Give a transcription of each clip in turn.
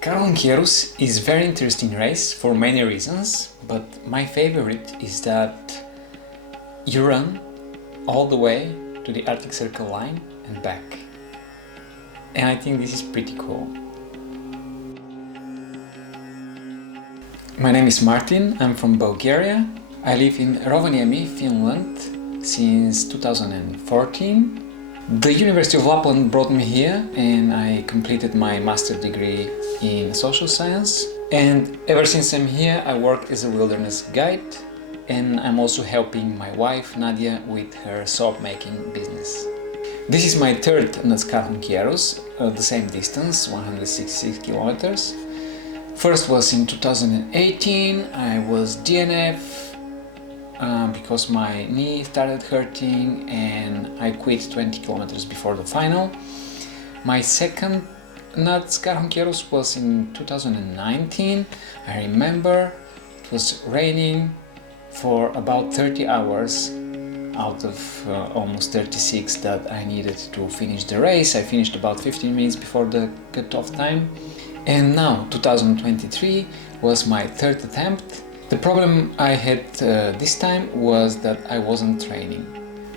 Karhunkierros is a very interesting race for many reasons, but my favorite is that you run all the way to the Arctic Circle line and back. And I think this is pretty cool. My name is Martin, I'm from Bulgaria. I live in Rovaniemi, Finland since 2014. The University of Lapland brought me here and I completed my master's degree in social science. And ever since I'm here, I work as a wilderness guide, and I'm also helping my wife Nadia with her soap making business. This is my third Karhunkierros, the same distance, 166 kilometers. First was in 2018, I was DNF because my knee started hurting and I quit 20 kilometers before the final. My second Karhunkierros was in 2019. I remember it was raining for about 30 hours out of almost 36 that I needed to finish the race. I finished about 15 minutes before the cut-off time. And now 2023 was my third attempt. The problem I had this time was that I wasn't training.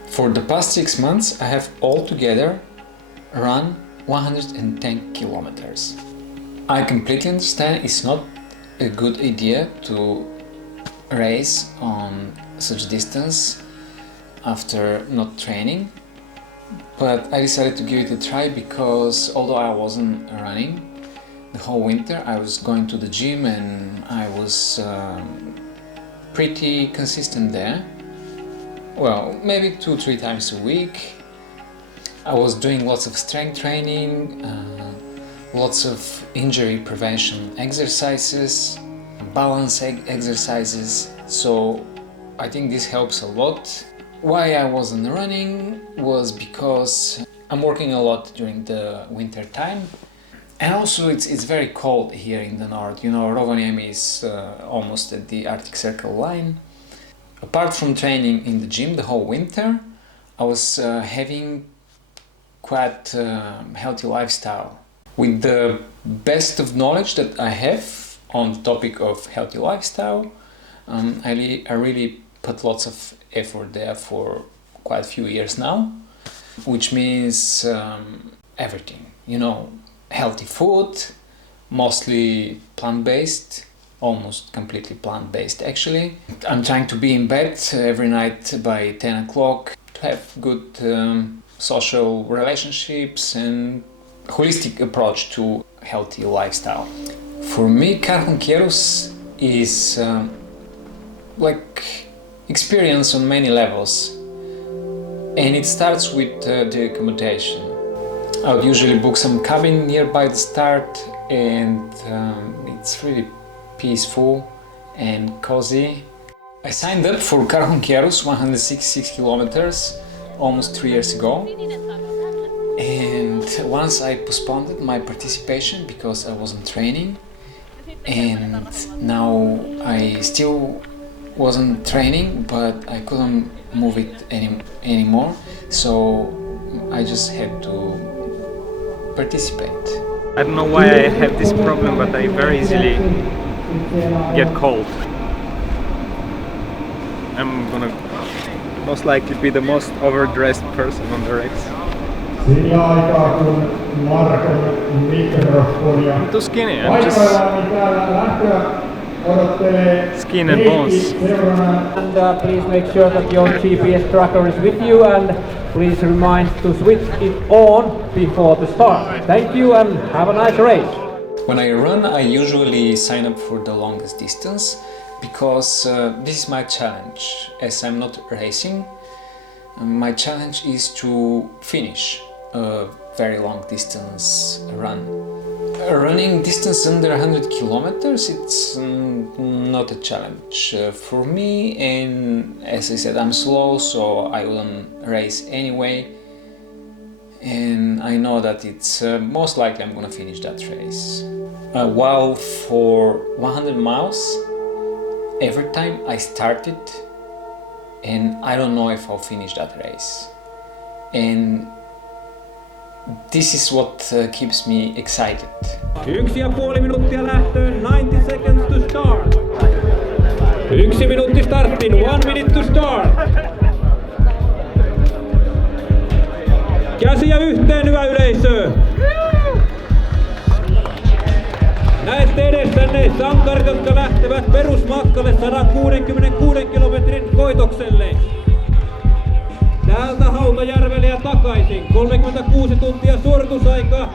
For the past 6 months I have altogether run 110 kilometers. I completely understand it's not a good idea to race on such distance after not training, but I decided to give it a try because although I wasn't running the whole winter, I was going to the gym and I was pretty consistent there. Well, maybe 2-3 times a week. I was doing lots of strength training, lots of injury prevention exercises, balance exercises, so I think this helps a lot. Why I wasn't running was because I'm working a lot during the winter time. And also it's very cold here in the north. You know, Rovaniemi is almost at the Arctic Circle line. Apart from training in the gym the whole winter, I was having quite healthy lifestyle. With the best of knowledge that I have on the topic of healthy lifestyle, I really put lots of effort there for quite a few years now, which means everything, you know. Healthy food, mostly plant-based, almost completely plant-based actually. I'm trying to be in bed every night by 10 o'clock, to have good social relationships and holistic approach to healthy lifestyle. For me, Karhunkierros is like experience on many levels, and it starts with the accommodation. I would usually book some cabin nearby the start, and it's really peaceful and cozy. I signed up for Karhunkierros 166 kilometers almost 3 years ago, and once I postponed my participation because I wasn't training, and now I still wasn't training, but I couldn't move it anymore, so I just had to participate. I don't know why I have this problem, but I very easily get cold. I'm gonna most likely be the most overdressed person on the race. I'm too skinny, I'm just skin and bones. And please make sure that your GPS tracker is with you, and please remind to switch it on before the start. Thank you and have a nice race. When I run, I usually sign up for the longest distance because this is my challenge. As I'm not racing, my challenge is to finish a very long distance run. Running distance under 100 kilometers, it's not a challenge for me, and as I said, I'm slow, so I wouldn't race anyway, and I know that it's most likely I'm gonna finish that race. While for 100 miles, every time I started, and I don't know if I'll finish that race, and this is what keeps me excited. 1,5 minuuttia lähtöön, 90 seconds to start. 1 minuutti starttiin, 1 minute to start. Käsiä yhteen, hyvä yleisö. Näette edessänne sankarit, jotka lähtevät perusmatkalle 166 kilometrin koitokselle. Täältä Hautajärvelle ja takaisin. 36 tuntia suoritusaika.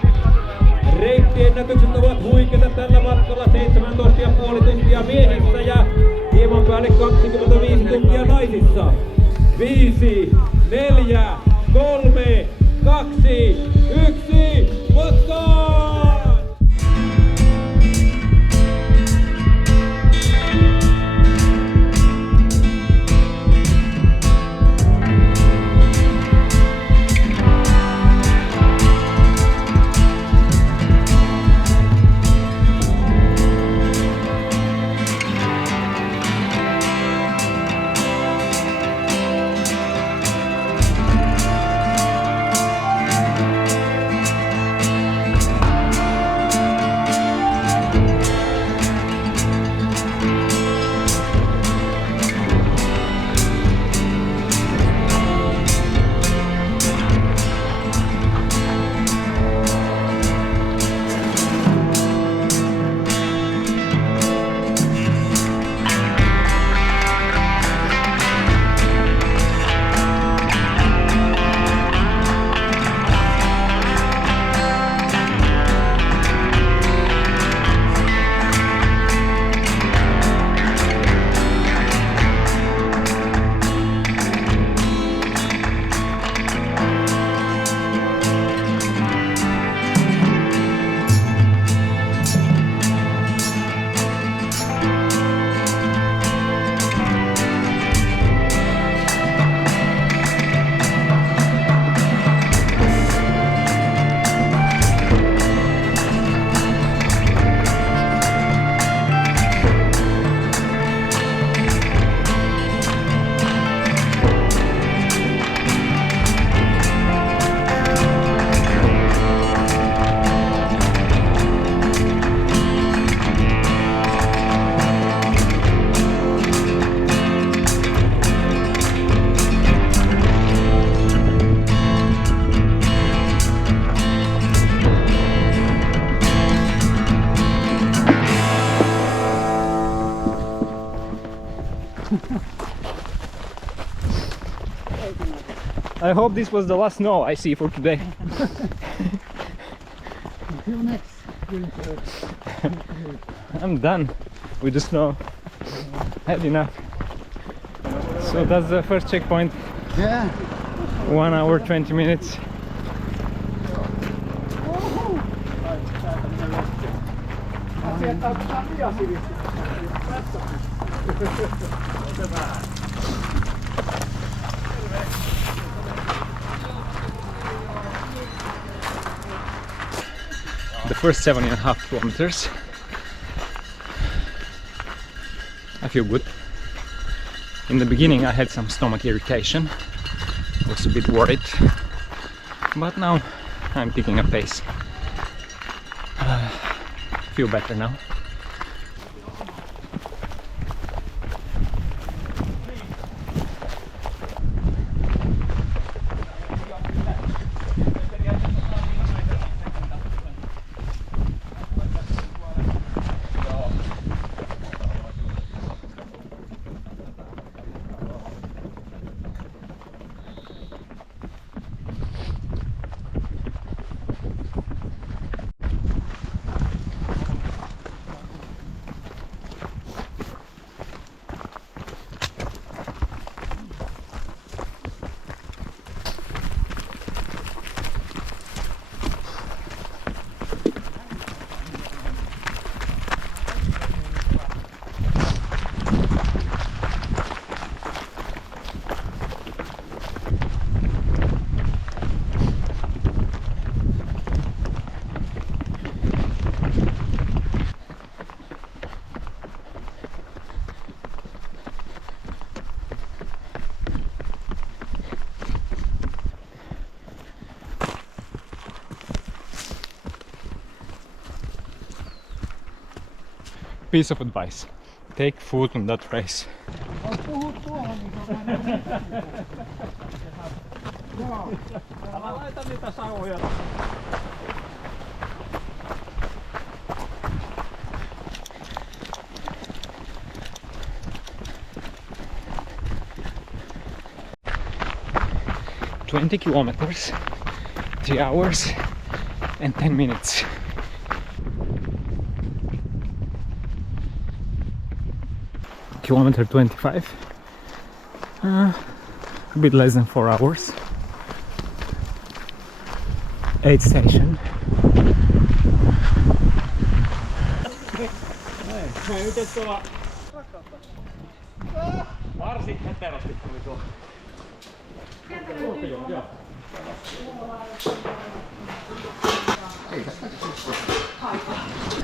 Reittiennätykset ovat huikeita tällä matkalla. 17,5 tuntia miehissä ja hieman päälle 25 tuntia naisissa. 5, 4, 3, 2, 1, matkaan! I hope this was the last snow I see for today. I'm done with the snow. Had enough. So that's the first checkpoint. Yeah. 1 hour 20 minutes. The first 7.5 kilometers. I feel good. In the beginning I had some stomach irritation. I was a bit worried. But now I'm picking up pace. Feel better now. piece of advice. Take food on that race. 20 kilometers, 3 hours and 10 minutes. Kilometer 25, a bit less than 4 hours. 8 station.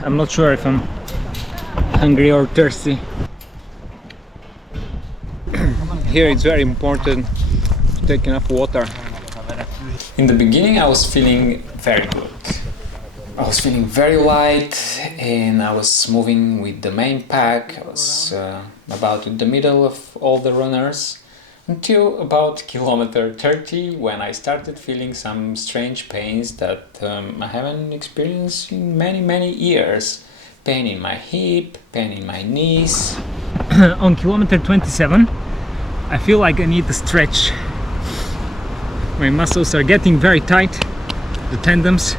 I'm not sure if I'm hungry or thirsty. Here it's very important to take enough water. In the beginning I was feeling very good. I was feeling very light and I was moving with the main pack. I was about in the middle of all the runners until about kilometer 30 when I started feeling some strange pains that I haven't experienced in many years. Pain in my hip, pain in my knees. On kilometer 27 I feel like I need to stretch. My muscles are getting very tight, the tendons.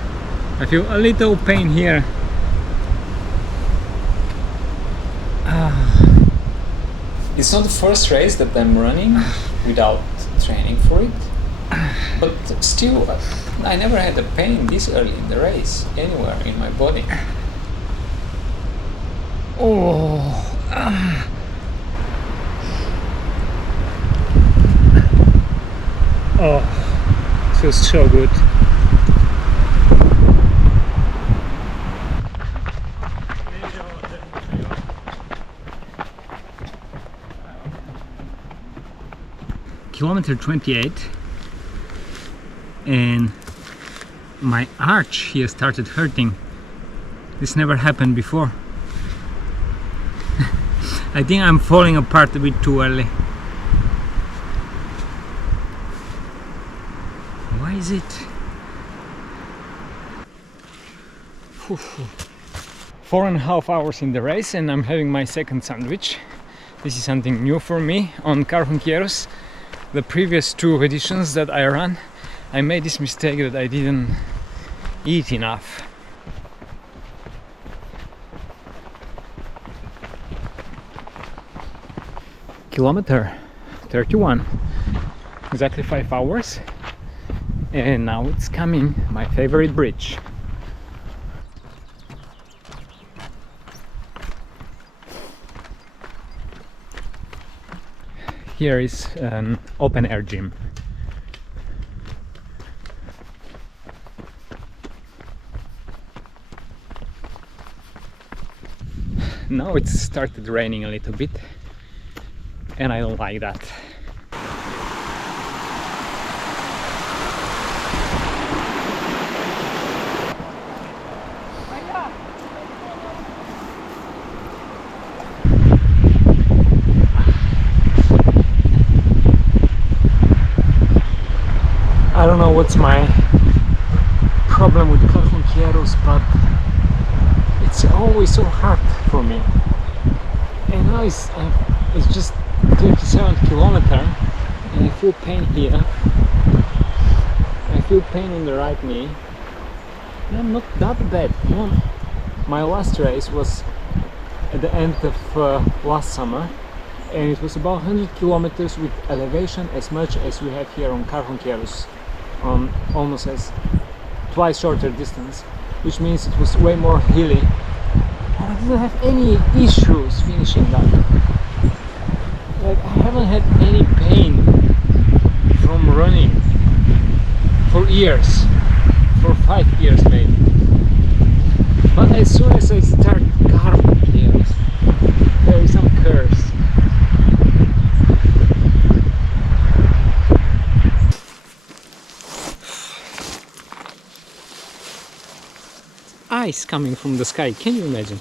I feel a little pain here. It's not the first race that I'm running without training for it, but still I never had a pain this early in the race anywhere in my body. Oh, it feels so good. Kilometer 28 and my arch here started hurting. This never happened before. I think I'm falling apart a bit too early. Why is it? 4.5 hours in the race and I'm having my second sandwich. This is something new for me on Karhunkierros. The previous 2 editions that I ran, I made this mistake that I didn't eat enough. Kilometer 31, exactly 5 hours, and now it's coming, my favorite bridge. Here is an open air gym. Now it's started raining a little bit and I don't like that. I don't know what's my problem with Karhunkierros, but it's always so hard for me. And now it's just 37 kilometers and I feel pain here. I feel pain in the right knee. And I'm not that bad. You know, my last race was at the end of last summer and it was about 100 kilometers with elevation as much as we have here on Karhunkierros. On almost as twice shorter distance, which means it was way more hilly and I didn't have any issues finishing that. Like, I haven't had any pain from running for years, for 5 years maybe. But as soon as I start Karhunkierros, there is some curves. Ice coming from the sky, can you imagine?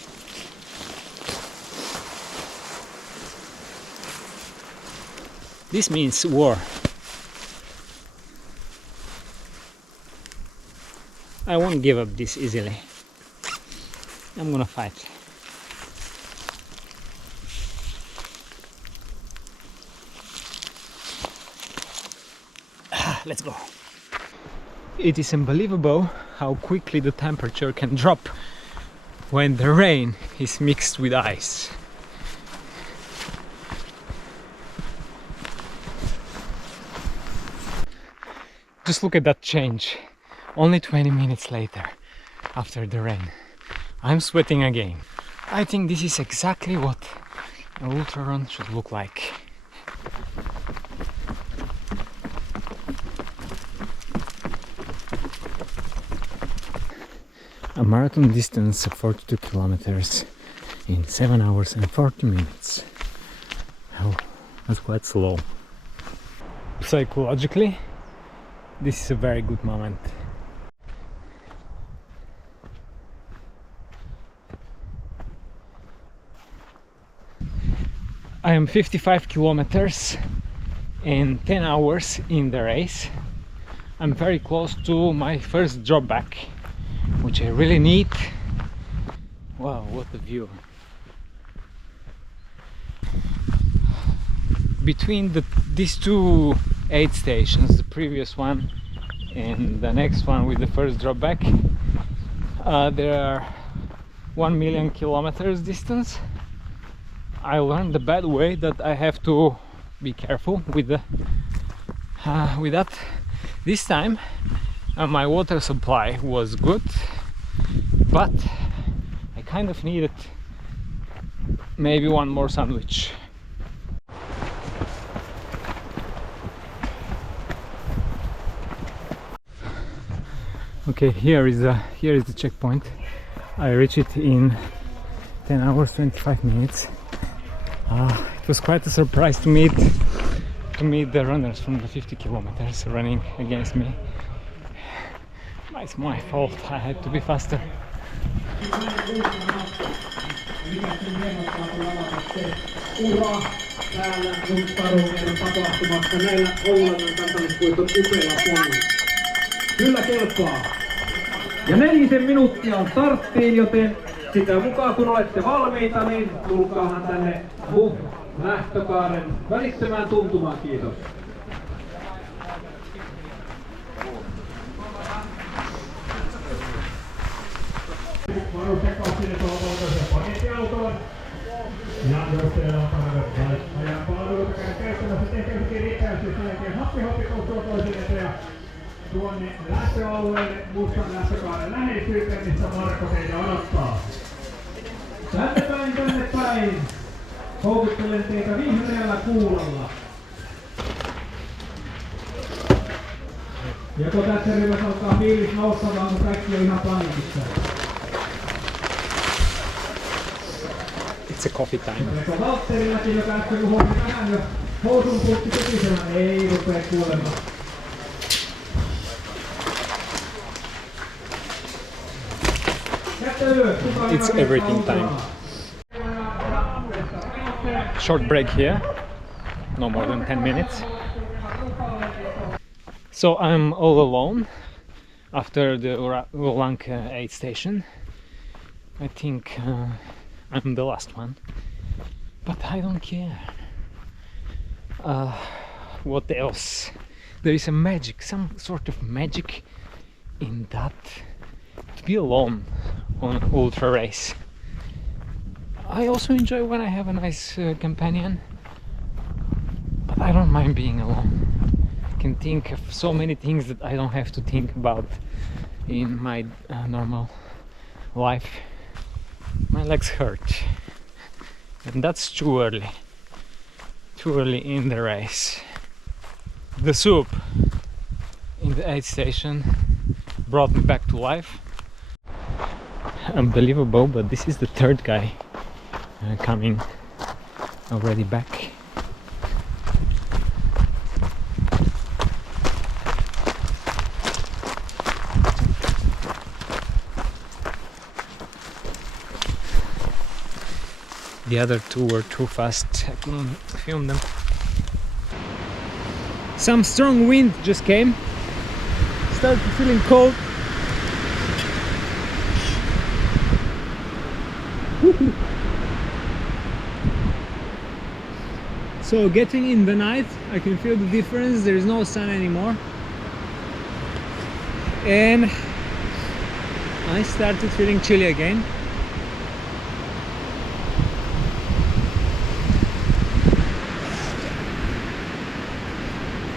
This means war. I won't give up this easily. I'm gonna fight. Let's go. It is unbelievable how quickly the temperature can drop when the rain is mixed with ice. Just look at that change. Only 20 minutes later, after the rain, I'm sweating again. I think this is exactly what an ultra run should look like. A marathon distance of 42 kilometers in 7 hours and 40 minutes. Oh, that's quite slow. Psychologically, this is a very good moment. I am 55 kilometers and 10 hours in the race. I'm very close to my first drop back, which I really need. Wow, what a view. Between these two aid stations, the previous one and the next one with the first drop back, there are 1 million kilometers distance. I learned the bad way that I have to be careful with that. This time my water supply was good, but I kind of needed maybe one more sandwich. Okay, here is the checkpoint. I reached it in 10 hours 25 minutes. It was quite a surprise to meet the runners from the 50 kilometers running against me. It's my fault, I had to be faster. Kyllä kelpaa. Ja 4 minuuttia on starttiin, joten sitä mukaan kun olette valmiita, niin tulkaahan tänne lähtökaaren välittömään tuntumaan. Kiitos. Ja jos teillä on tarvetta ajan palveluita käydä käyttämässä, tehtäisikin riittävästi sen jälkeen happihopikoustua toisen eteen tuonne lähtöalueelle mustan lähtökaaren läheisyyteen, missä Marko teitä odottaa. Tänne päin. Houkuttelen teitä vihreällä kuulolla. Joko tässä ryhmässä alkaa fiilis noustamaan, kun kaikki on ihan panikissa? It's a coffee time. Joko Valtterillakin, joka äsken kun huomioon vähän jo housun puutti tekisemään, ei rupea kuulemaan. It's everything time. Short break here, no more than 10 minutes. So I'm all alone after the Karhunkierros aid station. I think I'm the last one, but I don't care. What else? There is a magic, some sort of magic in that, to be alone on an ultra race. I also enjoy when I have a nice companion, but I don't mind being alone. I can think of so many things that I don't have to think about in my normal life. My legs hurt, and that's too early in the race. The soup in the aid station brought me back to life. Unbelievable, but this is the third guy coming already back. The other two were too fast, I couldn't film them. Some strong wind just came. Started feeling cold. So getting in the night, I can feel the difference. There is no sun anymore, and I started feeling chilly again.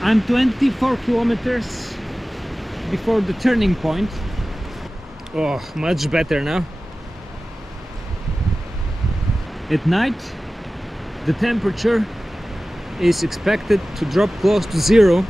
I'm 24 kilometers before the turning point. Oh, much better now. At night, the temperature is expected to drop close to 0.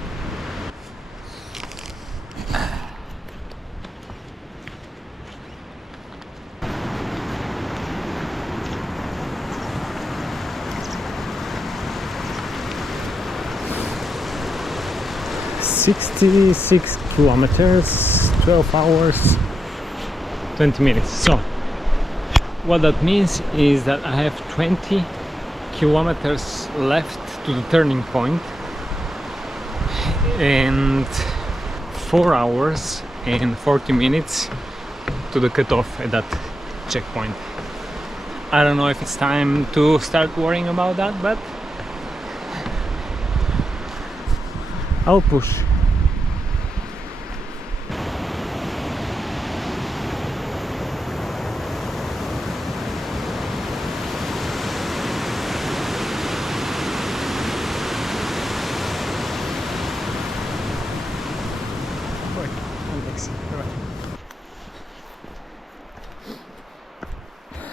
"66 kilometers, 12 hours, 20 minutes. So what that means is that I have 20 kilometers left to the turning point and 4 hours and 40 minutes to the cutoff at that checkpoint. I don't know if it's time to start worrying about that, but I'll push.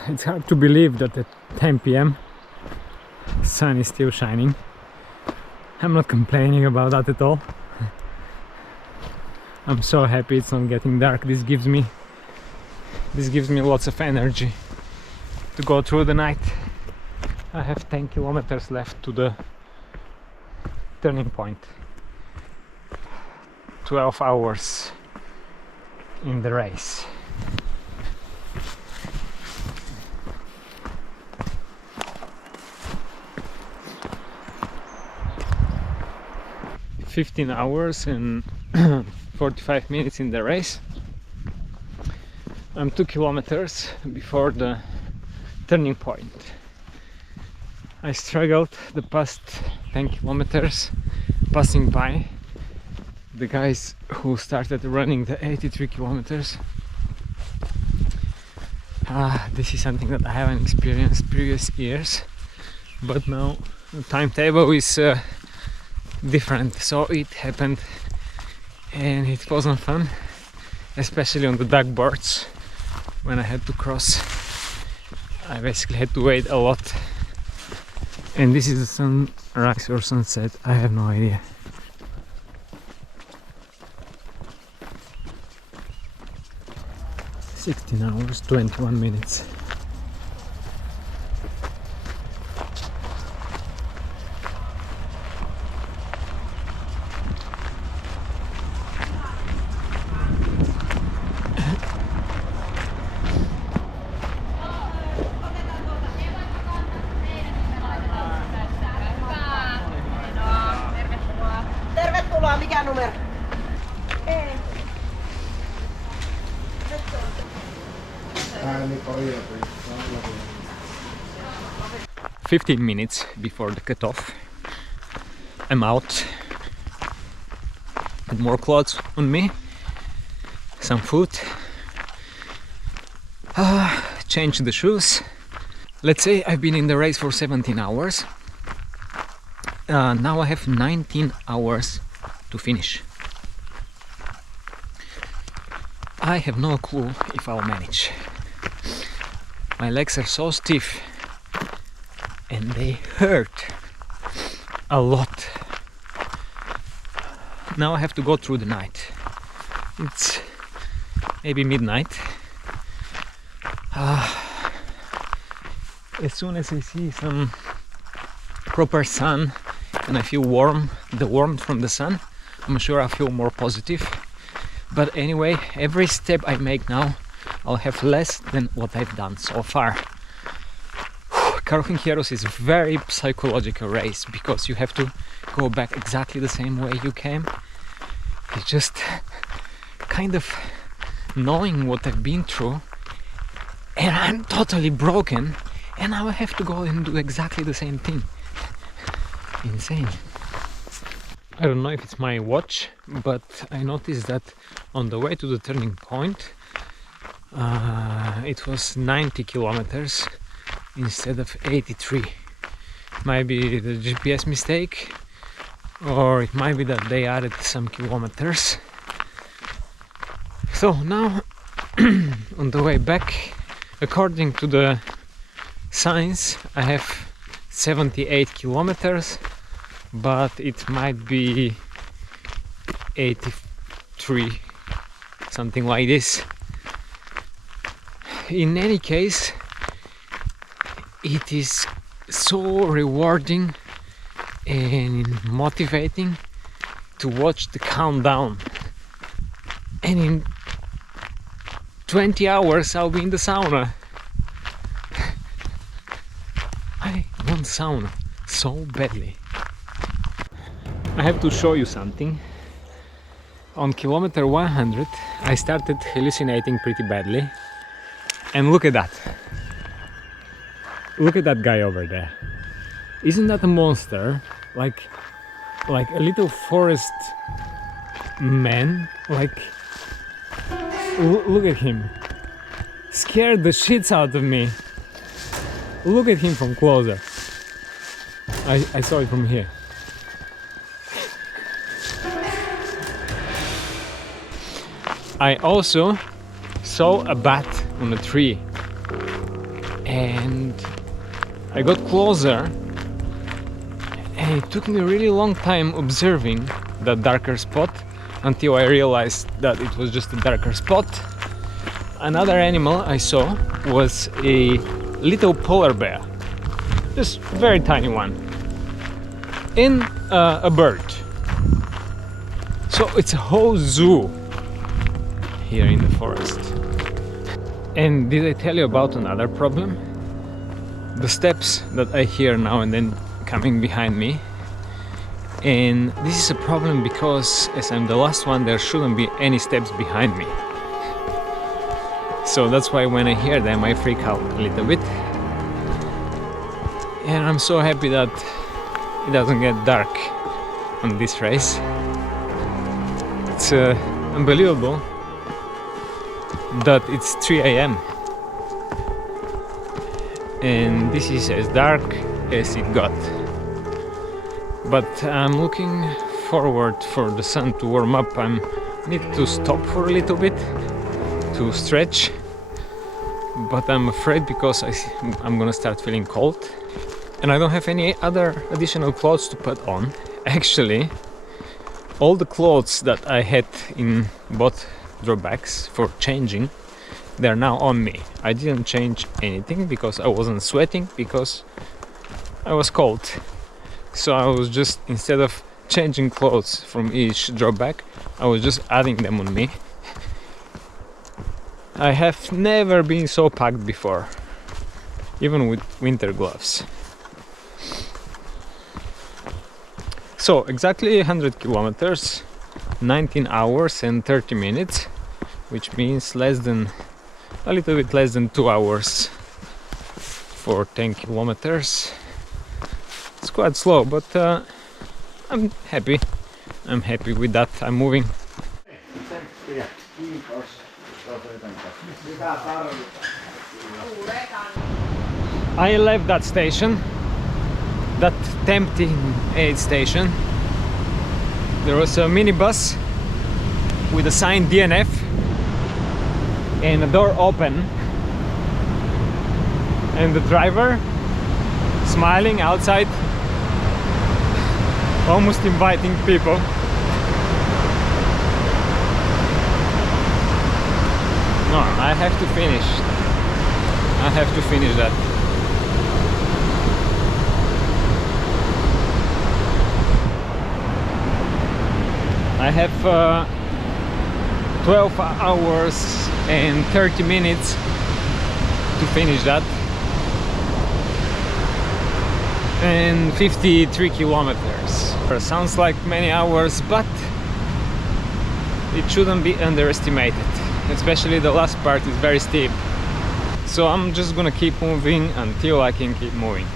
It's hard to believe that at 10 p.m. sun is still shining. I'm not complaining about that at all. I'm so happy it's not getting dark. This gives me lots of energy to go through the night. I have 10 kilometers left to the turning point. 12 hours in the race. "15 hours and 45 minutes in the race. I'm 2 kilometers before the turning point. I struggled the past 10 kilometers passing by the guys who started running the 83 kilometers. This is something that I haven't experienced previous years, but now the timetable is different, so it happened and it wasn't fun, especially on the duck boards. When I had to cross, I basically had to wait a lot, and this is the sunrise or sunset, I have no idea. "16 hours, 21 minutes. Tervetuloa, mikä numero? 15 minutes before the cutoff, I'm out. With more clothes on me, some food, change the shoes. Let's say I've been in the race for 17 hours. Now I have 19 hours to finish. I have no clue if I'll manage. My legs are so stiff and they hurt a lot. Now I have to go through the night. It's maybe midnight. As soon as I see some proper sun and I feel warm, the warmth from the sun, I'm sure I feel more positive. But anyway, every step I make now, I'll have less than what I've done so far. Karhunkierros is a very psychological race because you have to go back exactly the same way you came. It's just kind of knowing what I've been through, and I'm totally broken, and now I have to go and do exactly the same thing. Insane. I don't know if it's my watch, but I noticed that on the way to the turning point it was 90 kilometers instead of 83. Might be the GPS mistake, or it might be that they added some kilometers. So now on the way back, according to the signs, I have 78 kilometers, but it might be 83, something like this. In any case, it is so rewarding and motivating to watch the countdown, and in 20 hours I'll be in the sauna. I want sauna so badly. I have to show you something. On kilometer 100 I started hallucinating pretty badly, and look at that. Look at that guy over there. Isn't that a monster? Like a little forest man. Like, look at him. Scared the shits out of me. Look at him from closer. I saw it from here. I also saw a bat on a tree, and I got closer, and it took me a really long time observing that darker spot until I realized that it was just a darker spot. Another animal I saw was a little polar bear, just very tiny one, and a bird. So it's a whole zoo here in the forest. And did I tell you about another problem? The steps that I hear now and then coming behind me. And this is a problem because as I'm the last one, there shouldn't be any steps behind me. So that's why when I hear them I freak out a little bit. And I'm so happy that it doesn't get dark on this race. It's unbelievable that it's 3 AM and this is as dark as it got. But I'm looking forward for the sun to warm up. I need to stop for a little bit to stretch, but I'm afraid because I'm gonna start feeling cold, and I don't have any other additional clothes to put on. Actually, all the clothes that I had in both drawbacks for changing, they're now on me. I didn't change anything because I wasn't sweating, because I was cold. So I was just, instead of changing clothes from each drawback, I was just adding them on me. I have never been so packed before, even with winter gloves. So exactly 100 kilometers, 19 hours and 30 minutes, which means a little bit less than 2 hours for 10 kilometers. It's quite slow, but I'm happy. I'm happy with that. I'm moving. I left that station, that tempting aid station. There was a minibus with a sign DNF and a door open, and the driver smiling outside, almost inviting people. No, I have to finish. I have to finish that. I have 12 hours and 30 minutes to finish that. and 53 kilometers. Sounds like many hours, but it shouldn't be underestimated. Especially the last part is very steep. So I'm just gonna keep moving until I can keep moving.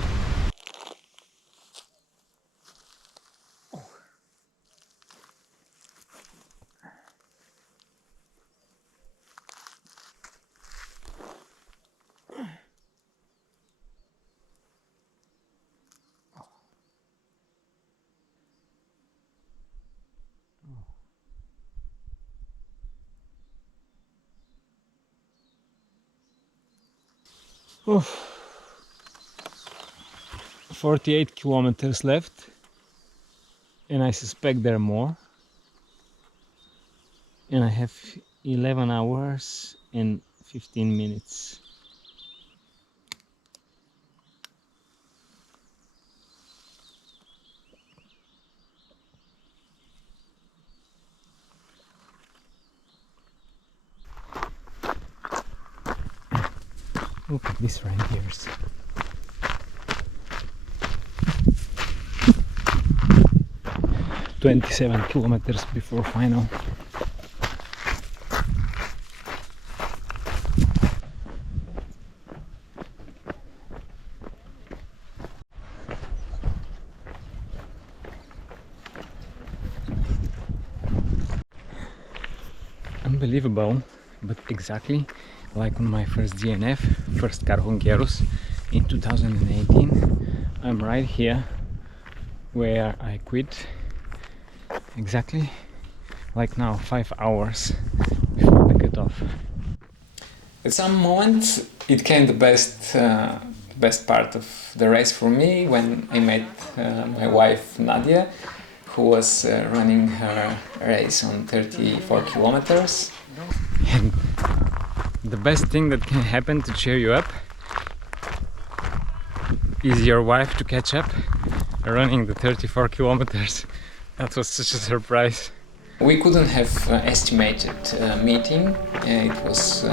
Oof. 48 kilometers left, and I suspect there are more, and I have 11 hours and 15 minutes. Look at these reindeers. "27 kilometers before final." Unbelievable, but exactly like on my first DNF, first Karhunkierros in 2018, I'm right here where I quit, exactly like now, 5 hours before the cutoff. At some moment, it came the best part of the race for me when I met my wife Nadia, who was running her race on 34 kilometers. And the best thing that can happen to cheer you up is your wife to catch up running the 34 kilometers. That was such a surprise. We couldn't have estimated meeting. It was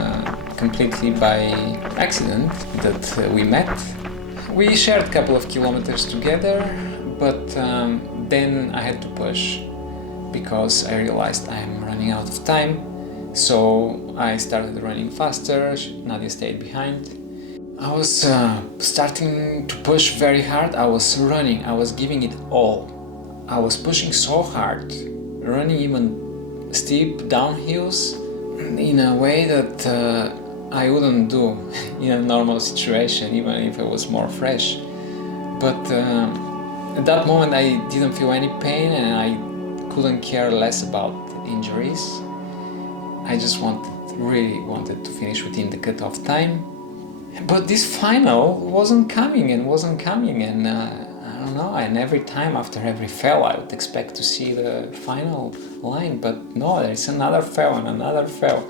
completely by accident that we met. We shared a couple of kilometers together, but then I had to push because I realized I'm running out of time. So I started running faster, Nadia stayed behind. I was starting to push very hard. I was running, I was giving it all. I was pushing so hard, running even steep downhills in a way that I wouldn't do in a normal situation, even if I was more fresh. But at that moment I didn't feel any pain and I couldn't care less about injuries. I just really wanted to finish within the cutoff time. But this final wasn't coming and I don't know, and every time after every fail I would expect to see the final line, but no, there's another fail and another fail.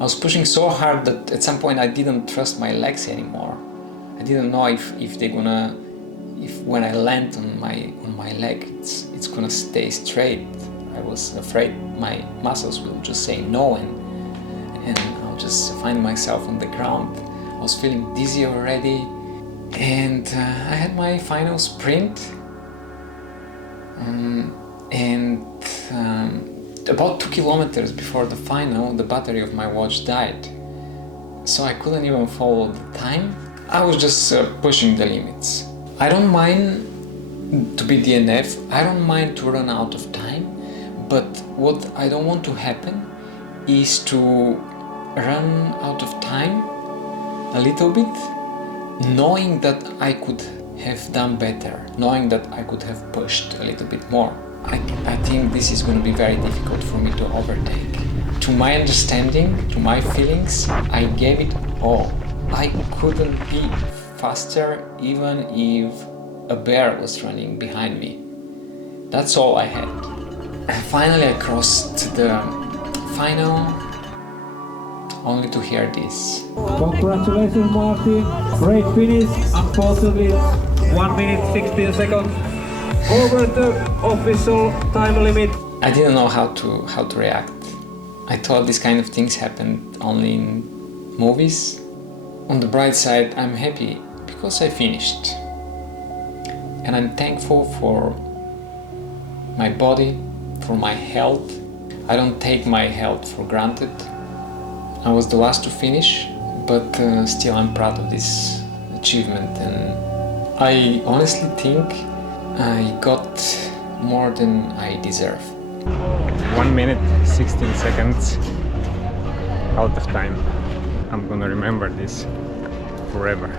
I was pushing so hard that at some point I didn't trust my legs anymore. I didn't know if when I land on my leg it's gonna stay straight. I was afraid my muscles will just say no and I'll just find myself on the ground. I was feeling dizzy already, and I had my final sprint, and about 2 kilometers before the final the battery of my watch died, so I couldn't even follow the time. I was just pushing the limits. I don't mind to be DNF, I don't mind to run out of time, but what I don't want to happen is to run out of time a little bit, knowing that I could have done better, knowing that I could have pushed a little bit more. I think this is going to be very difficult for me to overtake. To my understanding, to my feelings, I gave it all. I couldn't be faster even if a bear was running behind me. That's all I had. And finally I crossed the final, only to hear this. Congratulations, Martin. Great finish. Unfortunately, 1 minute 16 seconds over the official time limit. I didn't know how to react. I thought these kind of things happened only in movies. On the bright side, I'm happy because I finished. and I'm thankful for my body, for my health. I don't take my health for granted. I was the last to finish, but still I'm proud of this achievement, and I honestly think I got more than I deserve. 1 minute 16 seconds out of time. I'm gonna remember this forever.